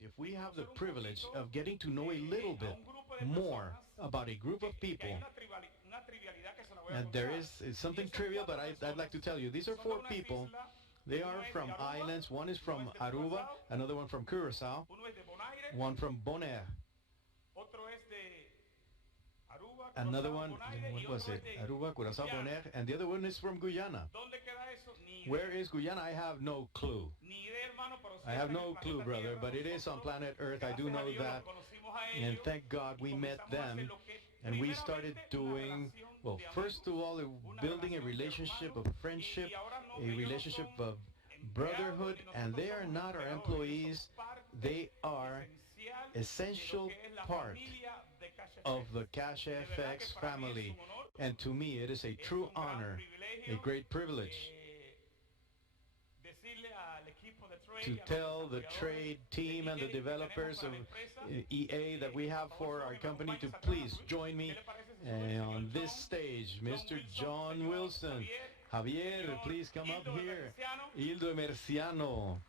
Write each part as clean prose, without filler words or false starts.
if we have the privilege of getting to know a little bit more about a group of people. And there is something trivial, but I'd like to tell you. These are four people. They are from islands. One is from Aruba, another one from Curacao, one from Bonaire, another one, what was it? Aruba, Curacao, Bonaire, and the other one is from Guyana. Where is Guyana? I have no clue. I have no clue, brother, but it is on planet Earth. I do know that. And thank God we met them. And we started doing, well, first of all, building a relationship of friendship, a relationship of brotherhood. And they are not our employees. They are essential part of the Cashfx family. And to me, it is a true honor, a great privilege to tell the trade team and the developers of EA that we have for our company to please join me on this stage. Mr. John Wilson, Javier, please come up here. 𝙏𝙝𝙖𝙠 𝙁𝙤𝙧.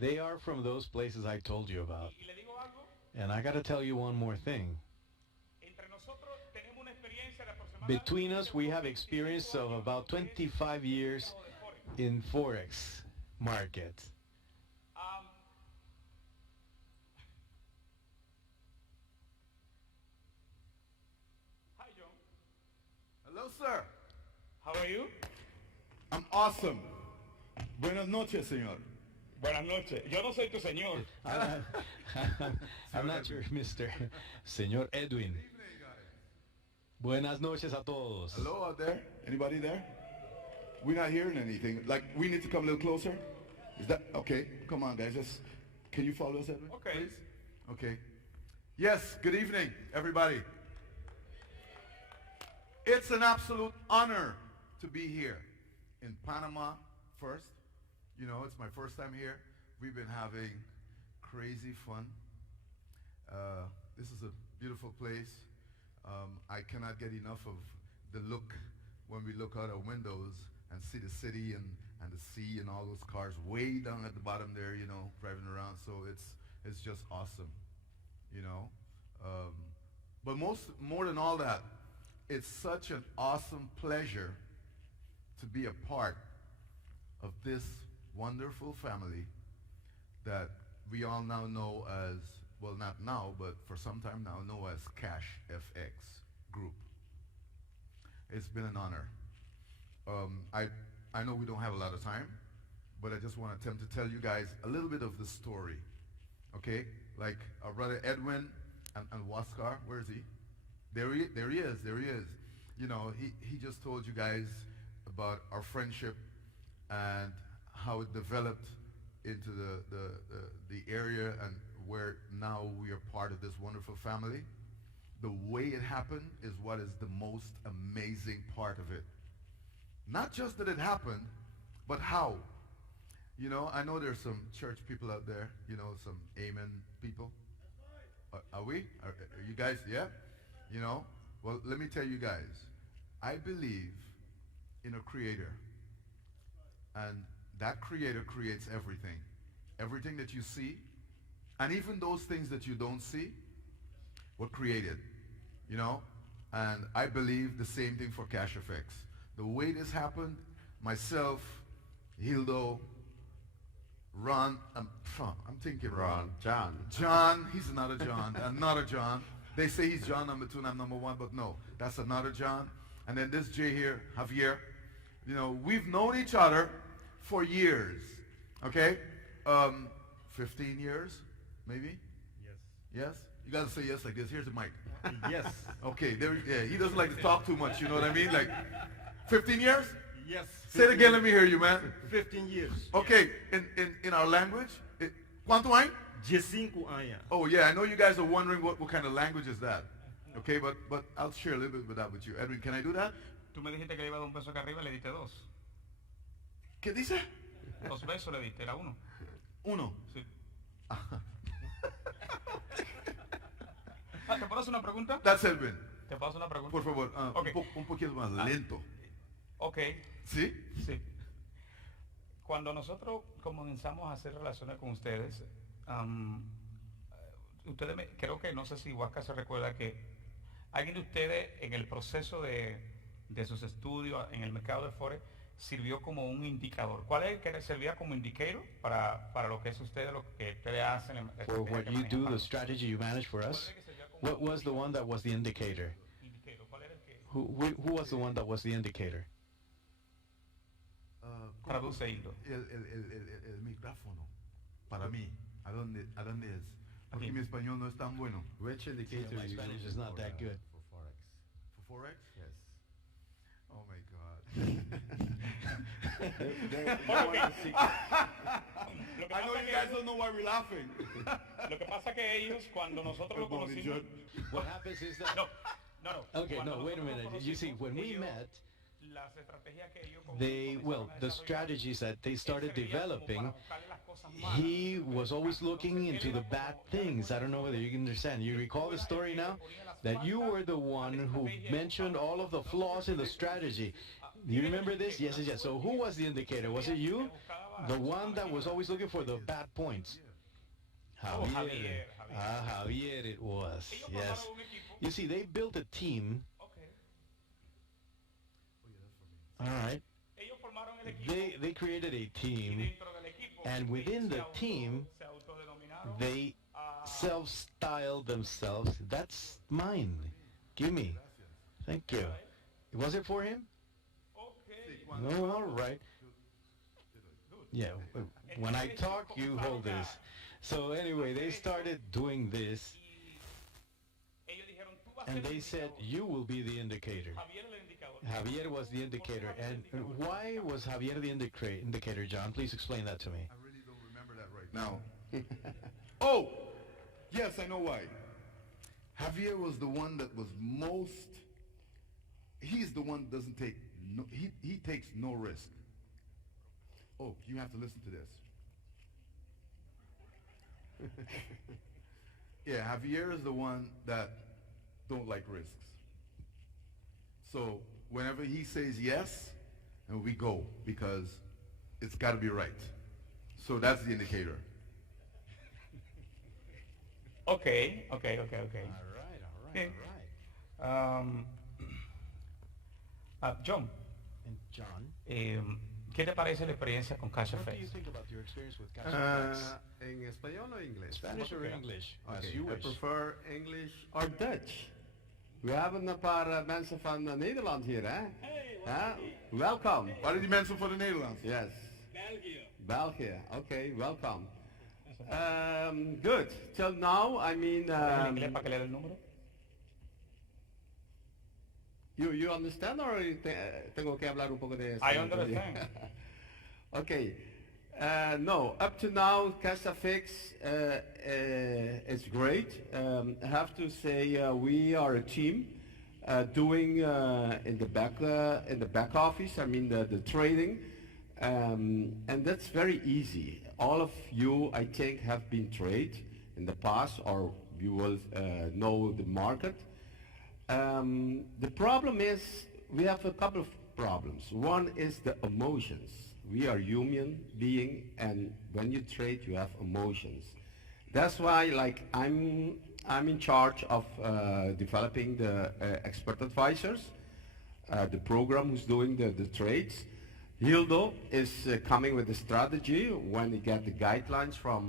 They are from those places I told you about. And I got to tell you one more thing. Between us, we have experience of about 25 years in Forex market. Hi, John. Hello, sir. How are you? I'm awesome. Buenas noches, señor. Buenas noches. Yo no soy tu señor. I'm not your Mr. Señor Edwin. Buenas noches a todos. Hello out there? Anybody there? We're not hearing anything. Like, we need to come a little closer? Is that okay? Come on, guys. Just, can you follow us, Edwin? Okay. Please? Okay. Yes, good evening, everybody. It's an absolute honor to be here in Panama first. You know, it's my first time here. We've been having crazy fun. This is a beautiful place. I cannot get enough of the look when we look out our windows and see the city and the sea and all those cars way down at the bottom there, you know, driving around. So it's just awesome, you know. But more than all that, it's such an awesome pleasure to be a part of this wonderful family that we all now know as, well, not now, but for some time now, know as Cashfx Group. It's been an honor. I know we don't have a lot of time, but I just want to attempt to tell you guys a little bit of the story, okay? Like our brother Edwin and Waskar, where is he? There he is. You know, he just told you guys about our friendship and how it developed into the area and where now we are part of this wonderful family. The way it happened is what is the most amazing part of it. Not just that it happened, but how. You know, I know there's some church people out there, you know, some amen people. Are we? Are you guys, yeah? You know, well, let me tell you guys, I believe in a creator. And that creator creates everything. Everything that you see, and even those things that you don't see, were created, you know? And I believe the same thing for Cashfx. The way this happened, myself, Hildo, Ron, I'm thinking Ron. John, he's another John, another John. They say he's John number 2 and I'm number 1, but no, that's another John. And then this J here, Javier. You know, we've known each other for years, okay? 15 years, maybe? Yes. Yes? You gotta say yes like this. Here's the mic. Yes. Okay, there, yeah, he doesn't like to talk too much, you know what I mean? Like, 15 years? Yes. Say it again, let me hear you, man. 15 years. Okay, in our language, ¿cuánto hay? 15 años. Oh yeah, I know you guys are wondering what kind of language is that. Okay, but I'll share a little bit of that with you. Edwin, can I do that? Tú me dijiste que le iba a dar un peso acá arriba, le diste 2. ¿Qué dice? 2 pesos le diste, era 1. Uno. Sí. ¿Te puedo hacer una pregunta? That's Edwin. ¿Te puedo hacer una pregunta? Por favor, Okay. un poquito más lento. Ok. ¿Sí? Sí. Cuando nosotros comenzamos a hacer relaciones con ustedes, creo que, no sé si Huasca se recuerda que alguien de ustedes en el proceso de sus estudios en el mercado de Forex sirvió como un indicador. ¿Cuál es el que servía como indicator para lo que es ustedes, lo que ustedes hacen? For what you do, the strategy you manage for us? What was the one that was the indicator? Who was the one that was the indicator? Traduce Hildo. El micrófono, para mí, ¿a dónde es? Porque mi español no es tan bueno. Which indicator My you Spanish use is not for, that good. for Forex? For Forex? Yes. Oh my God. I know you guys don't know why we're laughing. Lo que pasa que ellos, cuando nosotros lo conocimos... What happens is that... No. Okay, no, wait a minute. You see, when we met, las estrategias que ellos the strategies that they started developing, he was always looking into the bad things. I don't know whether you can understand. You recall the story now? That you were the one who mentioned all of the flaws in the strategy. Do you remember this? Yes. So who was the indicator? Was it you? The one that was always looking for the bad points? Javier. Javier it was. Yes. You see, they built a team. All right. They created a team, and within the team, they self-styled themselves. That's mine. Give me. Thank you. Was it for him? No, all right. Yeah, when I talk, you hold this. So anyway, they started doing this, and they said, you will be the indicator. Javier was the indicator. And why was Javier the indicator, John? Please explain that to me. I really don't remember that right now. Oh, yes, I know why. Javier was the one that was he's the one that doesn't take, he takes no risk. Oh, you have to listen to this. Yeah, Javier is the one that don't like risks. So whenever he says yes, and we go, because it's got to be right. So that's the indicator. Okay. All right. John. And John, ¿Qué te parece la experiencia con what do you Cashfx? think about your experience with Cashfx? ¿En español o inglés? Spanish or English? As Okay, you I wish. prefer English or Dutch. We hebben een paar mensen van Nederland hier, hè? Ja? Welkom. Waar zijn die mensen voor de Nederlands? Yes. België. Okay, welcome. Good. Till now, I mean, ¿En inglés para que le dé el número? you understand or tengo que hablar un poco de I español? understand. Okay. No, up to now, Cashfx is great. I have to say we are a team doing in the back office. I mean the trading, and that's very easy. All of you, I think, have been trade in the past, or you will know the market. The problem is we have a couple of problems. One is the emotions. We are human being, and when you trade, you have emotions. That's why, like, I'm in charge of developing the expert advisors, the program who's doing the trades. Hildo is coming with the strategy when we get the guidelines from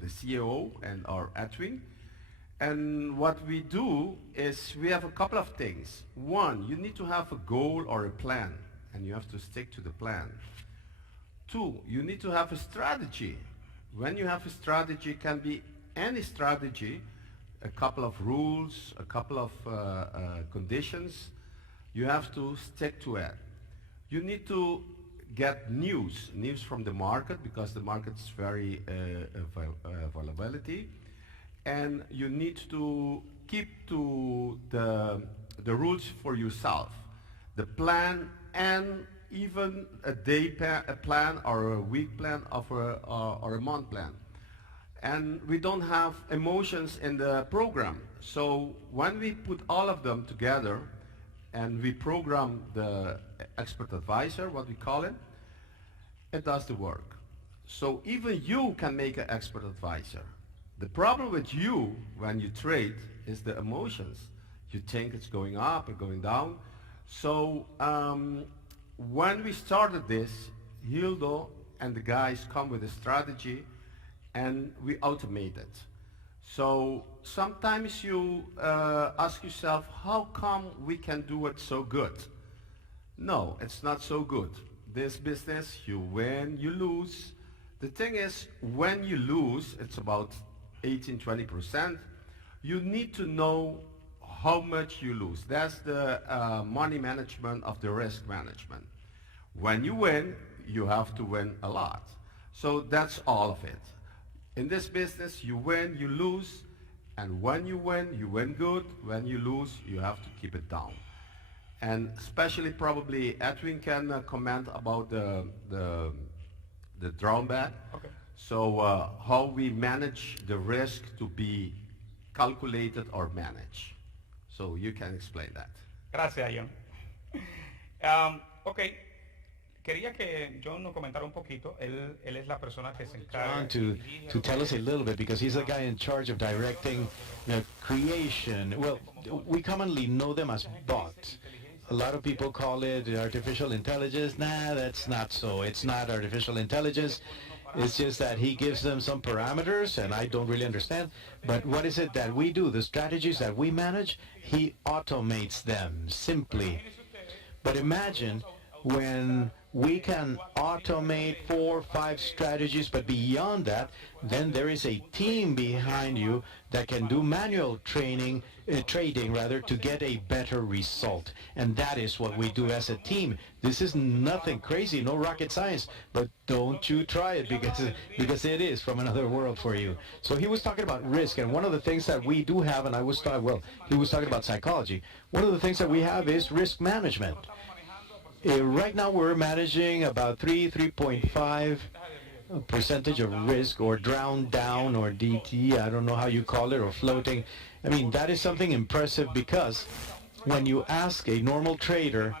the CEO and our admin. And what we do is we have a couple of things. One, you need to have a goal or a plan, and you have to stick to the plan. Two, you need to have a strategy. When you have a strategy, it can be any strategy, a couple of rules, a couple of conditions. You have to stick to it. You need to get news from the market, because the market is very volatility. And you need to keep to the rules for yourself, the plan, and even a day plan or a week plan or a month plan. And we don't have emotions in the program. So when we put all of them together and we program the expert advisor, what we call it, it does the work. So even you can make an expert advisor. The problem with you when you trade is the emotions. You think it's going up or going down. So when we started this, 𝙏𝙏𝙖𝙣 and the guys come with a strategy and we automate it. So sometimes you ask yourself, how come we can do it so good? No, it's not so good. This business, you win, you lose. The thing is, when you lose, it's about 18–20%. You need to know how much you lose. That's the money management of the risk management. When you win, you have to win a lot. So that's all of it. In this business, you win, you lose, and when you win good. When you lose, you have to keep it down. And especially probably Edwin can comment about the drawback. Okay. So how we manage the risk to be calculated or managed. So you can explain that. Gracias, John. Ok, quería que John nos comentara un poquito. Él es la persona que se encarga To tell us a little bit, because he's the guy in charge of directing the creation. Well, we commonly know them as bots. A lot of people call it artificial intelligence. Nah, that's not so. It's not artificial intelligence. It's just that he gives them some parameters, and I don't really understand. But what is it that we do? The strategies that we manage, he automates them simply. But imagine when we can automate 4 or 5 strategies, but beyond that, then there is a team behind you that can do manual trading to get a better result. And that is what we do as a team. This is nothing crazy, no rocket science, but don't you try it, because it is from another world for you. So he was talking about risk, and one of the things that we do have, and he was talking about psychology. One of the things that we have is risk management. Right now we're managing about 3.5% of risk, or drowned down, or DT, I don't know how you call it, or floating. I mean, that is something impressive, because when you ask a normal trader,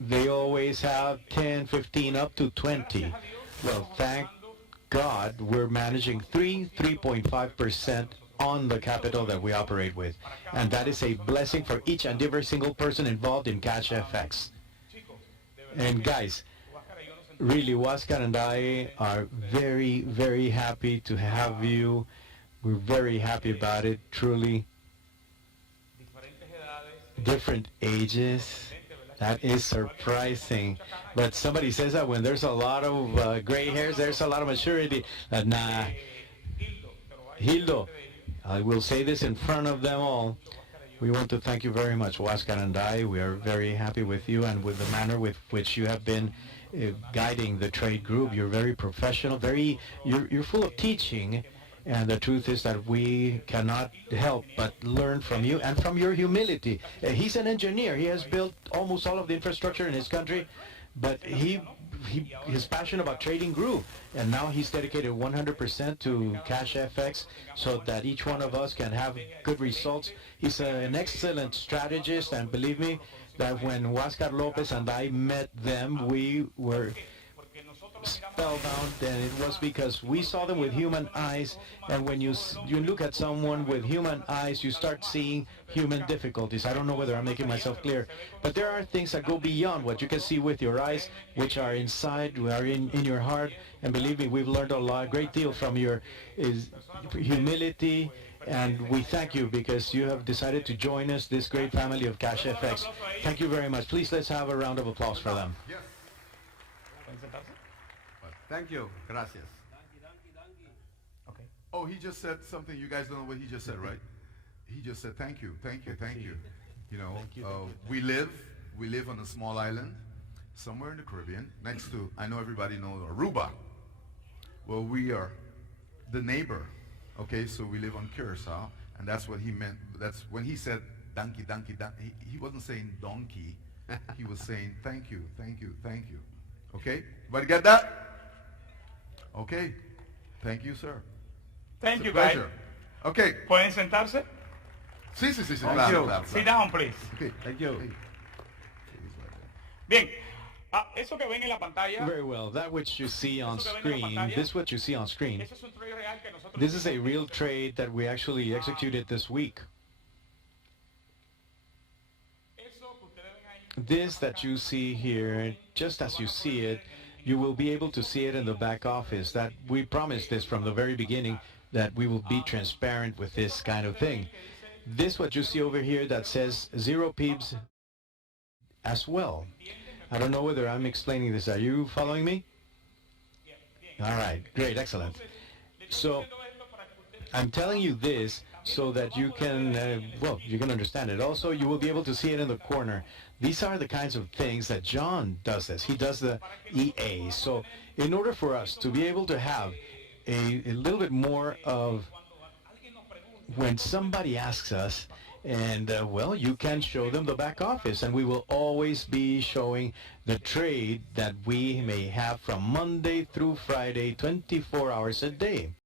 they always have 10, 15, up to 20. Well, thank God we're managing 3.5% on the capital that we operate with. And that is a blessing for each and every single person involved in Cashfx. And guys, really, 𝙏𝙗𝙗 and I are very, very happy to have you. We're very happy about it, truly. Different ages. That is surprising. But somebody says that when there's a lot of gray hairs, there's a lot of maturity. Nah. 𝙏𝙏𝙖𝙑𝙏, I will say this in front of them all. We want to thank you very much, 𝙏𝙗𝙗 and I. We are very happy with you and with the manner with which you have been guiding the trade group. You're very professional, you're full of teaching, and the truth is that we cannot help but learn from you and from your humility. He's an engineer. He has built almost all of the infrastructure in his country, but his passion about trading grew, and now he's dedicated 100% to Cashfx so that each one of us can have good results. He's an excellent strategist, and believe me that when Huáscar López and I met them, we were spellbound, and it was because we saw them with human eyes, and when you look at someone with human eyes, you start seeing human difficulties. I don't know whether I'm making myself clear, but there are things that go beyond what you can see with your eyes, which are inside, are in your heart, and believe me, we've learned a great deal from your humility, and we thank you because you have decided to join us, this great family of Cashfx. Thank you very much. Please, let's have a round of applause for them. Yes. Thank you. Gracias. Okay. Oh, he just said something. You guys don't know what he just said, right? He just said thank you, thank you, thank you. You know, we live on a small island somewhere in the Caribbean, next to, I know everybody knows Aruba. Well, we are the neighbor. Okay, so we live on Curacao, and that's what he meant. That's when he said donkey, donkey, donkey. He wasn't saying donkey. He was saying thank you, thank you, thank you. Okay, everybody get that? Okay, thank you, sir. Thank you, guys. guys. Okay. ¿Pueden sentarse? Sí, Thank you. Sit down, please. Okay. Thank you. Bien, Eso que ven en la pantalla, Very well. That which you see on Eso que ven en la screen, pantalla, this what you see on screen, ese es un trade real que nosotros this is a hicimos. real trade that we actually executed this week. Eso que ustedes ven ahí, This that you see here, just as you see it, you will be able to see it in the back office. That we promised this from the very beginning, that we will be transparent with this kind of thing. This what you see over here that says 0 pips as well. I don't know whether I'm explaining this. Are you following me? All right, great, excellent. So I'm telling you this so that you can, well, you can understand it. Also, you will be able to see it in the corner. These are the kinds of things that John does this. He does the EA. So in order for us to be able to have a little bit more of when somebody asks us, and well, you can show them the back office, and we will always be showing the trade that we may have from Monday through Friday, 24 hours a day.